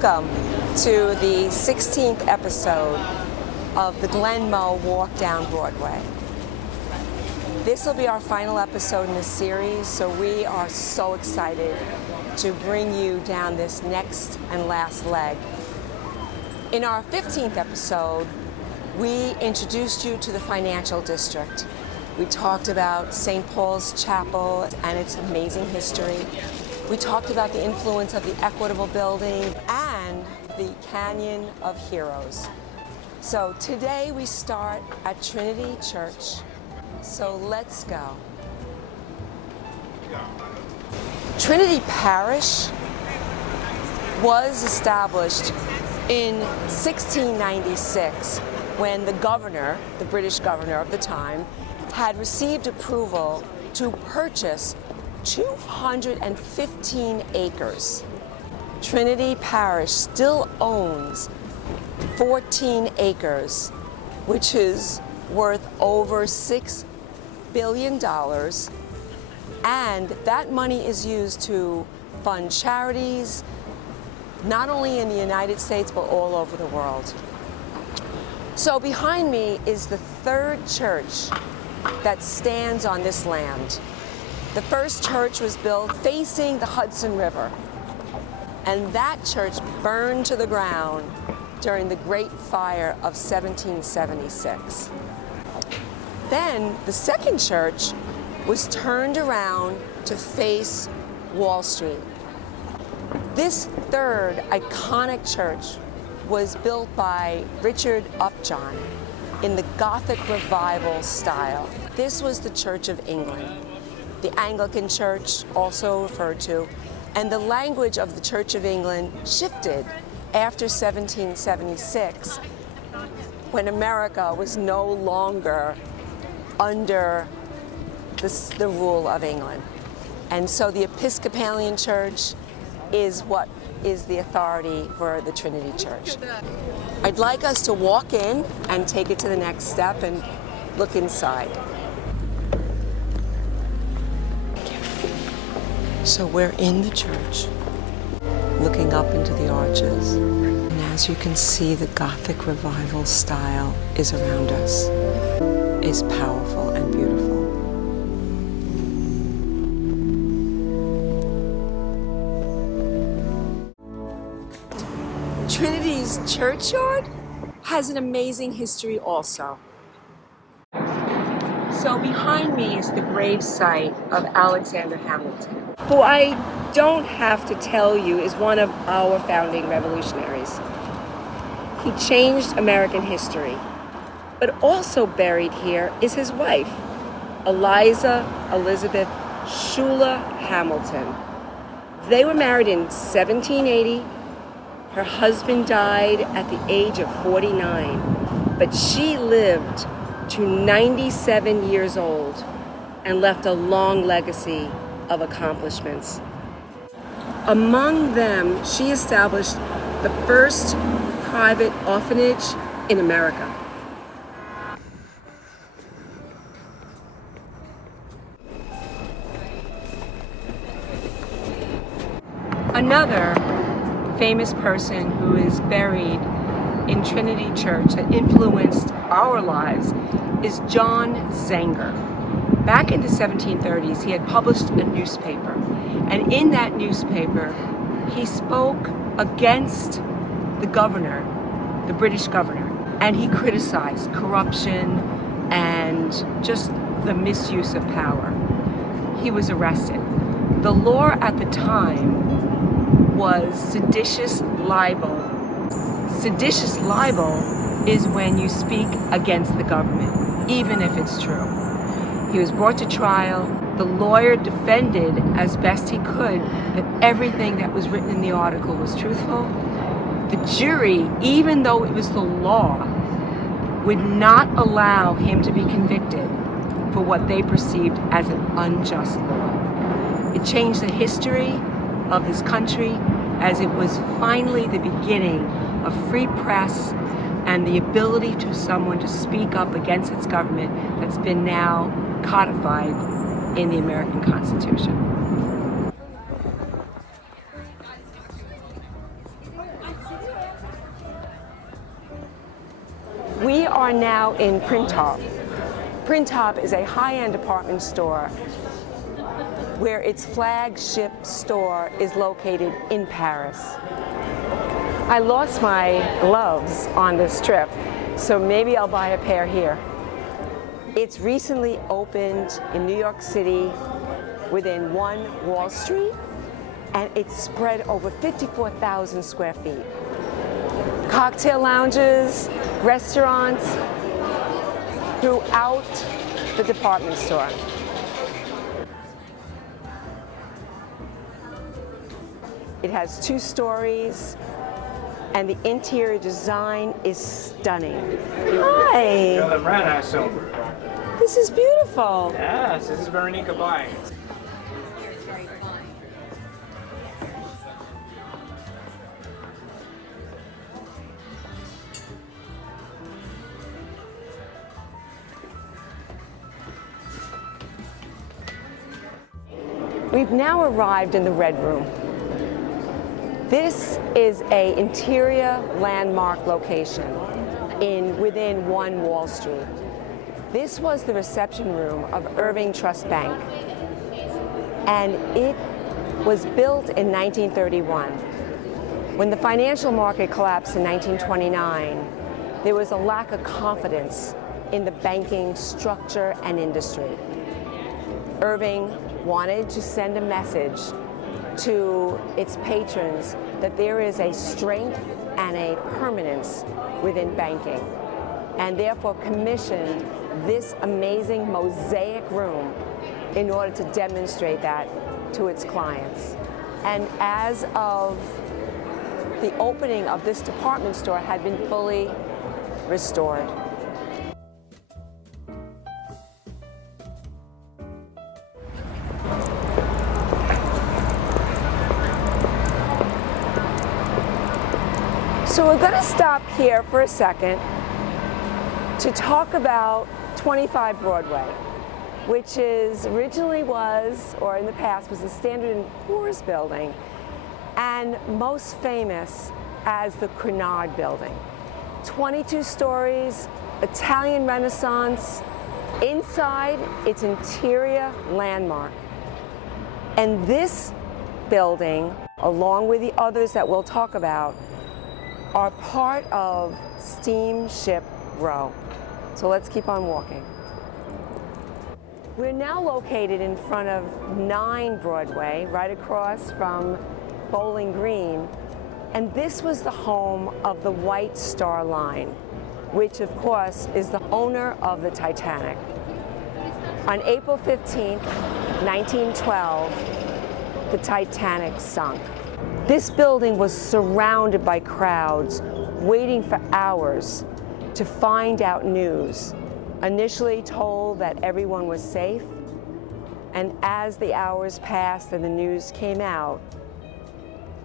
Welcome to the 16th episode of the Glen Moe Walk Down Broadway. This will be our final episode in this series, so we are so excited to bring you down this next and last leg. In our 15th episode, we introduced you to the financial district. We talked about St. Paul's Chapel and its amazing history. We talked about the influence of the Equitable Building and the Canyon of Heroes. So today we start at Trinity Church. So let's go. Trinity Parish was established in 1696 when the governor, the British governor of the time, had received approval to purchase 215 acres. Trinity Parish still owns 14 acres, which is worth over $6 billion, and that money is used to fund charities, not only in the United States, but all over the world. So behind me is the third church that stands on this land. The first church was built facing the Hudson River, and that church burned to the ground during the Great Fire of 1776. Then the second church was turned around to face Wall Street. This third iconic church was built by Richard Upjohn in the Gothic Revival style. This was the Church of England. The Anglican Church, also referred to, and the language of the Church of England shifted after 1776, when America was no longer under the rule of England. And so the Episcopalian Church is what is the authority for the Trinity Church. I'd like us to walk in and take it to the next step and look inside. So we're in the church, looking up into the arches. And as you can see, the Gothic Revival style is around us. It's powerful and beautiful. Trinity's churchyard has an amazing history also. So behind me is the grave site of Alexander Hamilton, who I don't have to tell you is one of our founding revolutionaries. He changed American history, but also buried here is his wife, Eliza Elizabeth Schuyler Hamilton. They were married in 1780. Her husband died at the age of 49, but she lived to 97 years old and left a long legacy of accomplishments. Among them, she established the first private orphanage in America. Another famous person who is buried in Trinity Church that influenced our lives is John Zanger. Back in the 1730s, he had published a newspaper, and in that newspaper, he spoke against the governor, the British governor, and he criticized corruption and just the misuse of power. He was arrested. The law at the time was seditious libel. Seditious libel is when you speak against the government, even if it's true. He was brought to trial. The lawyer defended as best he could that everything that was written in the article was truthful. The jury, even though it was the law, would not allow him to be convicted for what they perceived as an unjust law. It changed the history of this country, as it was finally the beginning of free press and the ability to someone to speak up against its government that's been now codified in the American Constitution. are now in Printop. Printop is a high-end department store where its flagship store is located in Paris. I lost my gloves on this trip, so maybe I'll buy a pair here. It's recently opened in New York City within 1 Wall Street, and it's spread over 54,000 square feet. Cocktail lounges, restaurants throughout the department store. It has 2 stories, and the interior design is stunning. Hi! You're the brand I sold. This is beautiful. Yes, this is Veronica Buying. We've now arrived in the Red Room. This is an interior landmark location within 1 Wall Street. This was the reception room of Irving Trust Bank, and it was built in 1931. When the financial market collapsed in 1929, there was a lack of confidence in the banking structure and industry. Irving wanted to send a message to its patrons that there is a strength and a permanence within banking, and therefore commissioned this amazing mosaic room in order to demonstrate that to its clients. And as of the opening of this department store had been fully restored. So we're going to stop here for a second to talk about 25 Broadway, which originally was, or in the past, was the Standard & Poor's building, and most famous as the Krenade Building. 22 stories, Italian Renaissance, inside its interior landmark. And this building, along with the others that we'll talk about, are part of Steamship Row. So let's keep on walking. We're now located in front of 9 Broadway, right across from Bowling Green, and this was the home of the White Star Line, which of course is the owner of the Titanic. On April 15, 1912, the Titanic sunk. This building was surrounded by crowds waiting for hours to find out news. Initially told that everyone was safe, and as the hours passed and the news came out,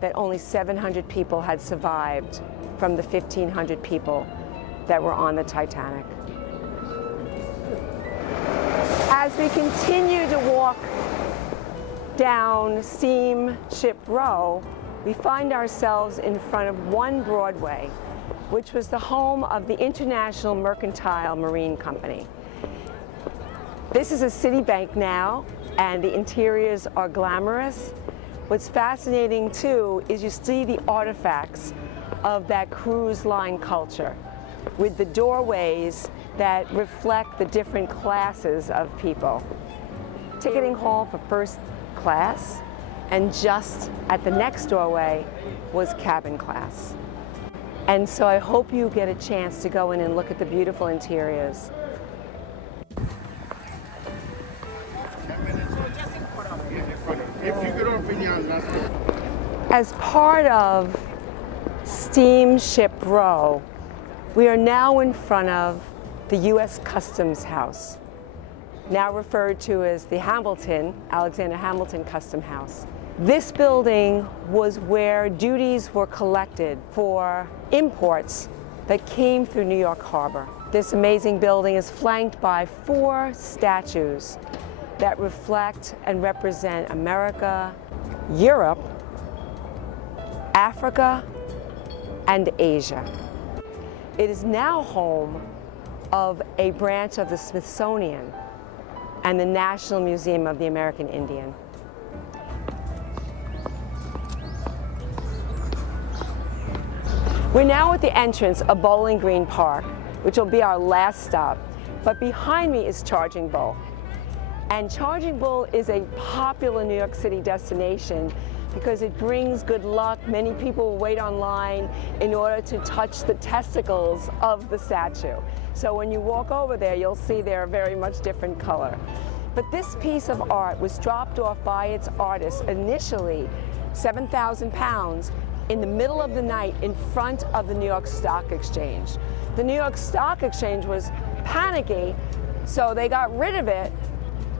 that only 700 people had survived from the 1,500 people that were on the Titanic. As we continue to walk down Steamship Row, we find ourselves in front of 1 Broadway, which was the home of the International Mercantile Marine Company. This is a city bank now, and the interiors are glamorous. What's fascinating too is you see the artifacts of that cruise line culture with the doorways that reflect the different classes of people. Ticketing hall for first class, and just at the next doorway was cabin class. And so I hope you get a chance to go in and look at the beautiful interiors. As part of Steamship Row, we are now in front of the U.S. Customs House, now referred to as the Alexander Hamilton Custom House. This building was where duties were collected for imports that came through New York Harbor. This amazing building is flanked by 4 statues that reflect and represent America, Europe, Africa, and Asia. It is now home of a branch of the Smithsonian and the National Museum of the American Indian. We're now at the entrance of Bowling Green Park, which will be our last stop. But behind me is Charging Bull. And Charging Bull is a popular New York City destination because it brings good luck. Many people wait online in order to touch the testicles of the statue. So when you walk over there, you'll see they're a very much different color. But this piece of art was dropped off by its artist initially 7,000 pounds in the middle of the night in front of the New York Stock Exchange. The New York Stock Exchange was panicky, so they got rid of it,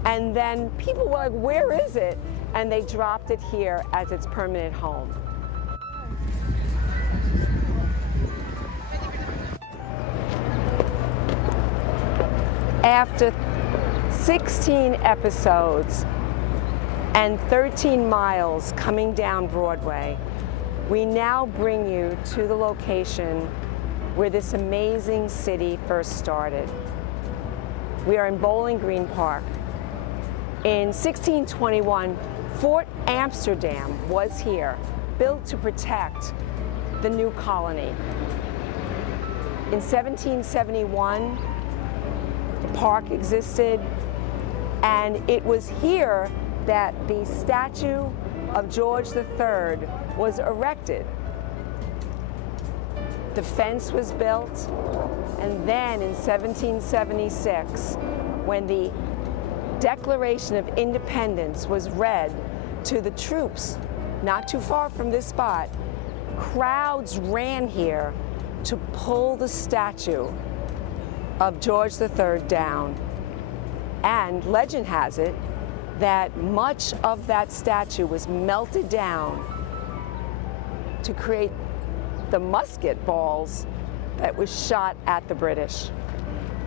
and then people were like, where is it? And they dropped it here as its permanent home. After 16 episodes and 13 miles coming down Broadway, we now bring you to the location where this amazing city first started. We are in Bowling Green Park. In 1621, Fort Amsterdam was here, built to protect the new colony. In 1771, the park existed, and it was here that the statue of George III was erected. The fence was built, and then in 1776, when the Declaration of Independence was read to the troops not too far from this spot, crowds ran here to pull the statue of George III down. And legend has it that much of that statue was melted down to create the musket balls that was shot at the British.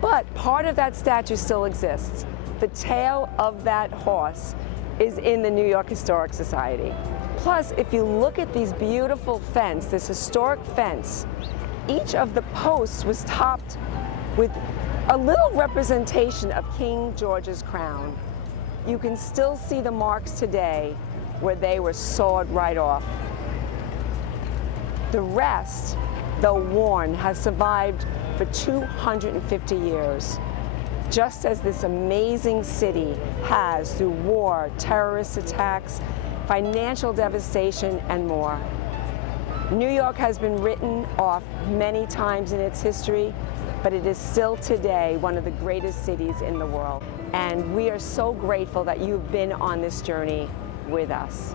But part of that statue still exists. The tail of that horse is in the New York Historic Society. Plus, if you look at these beautiful fence, this historic fence, each of the posts was topped with a little representation of King George's crown. You can still see the marks today where they were sawed right off. The rest, though worn, has survived for 250 years, just as this amazing city has through war, terrorist attacks, financial devastation, and more. New York has been written off many times in its history, but it is still today one of the greatest cities in the world. And we are so grateful that you've been on this journey with us.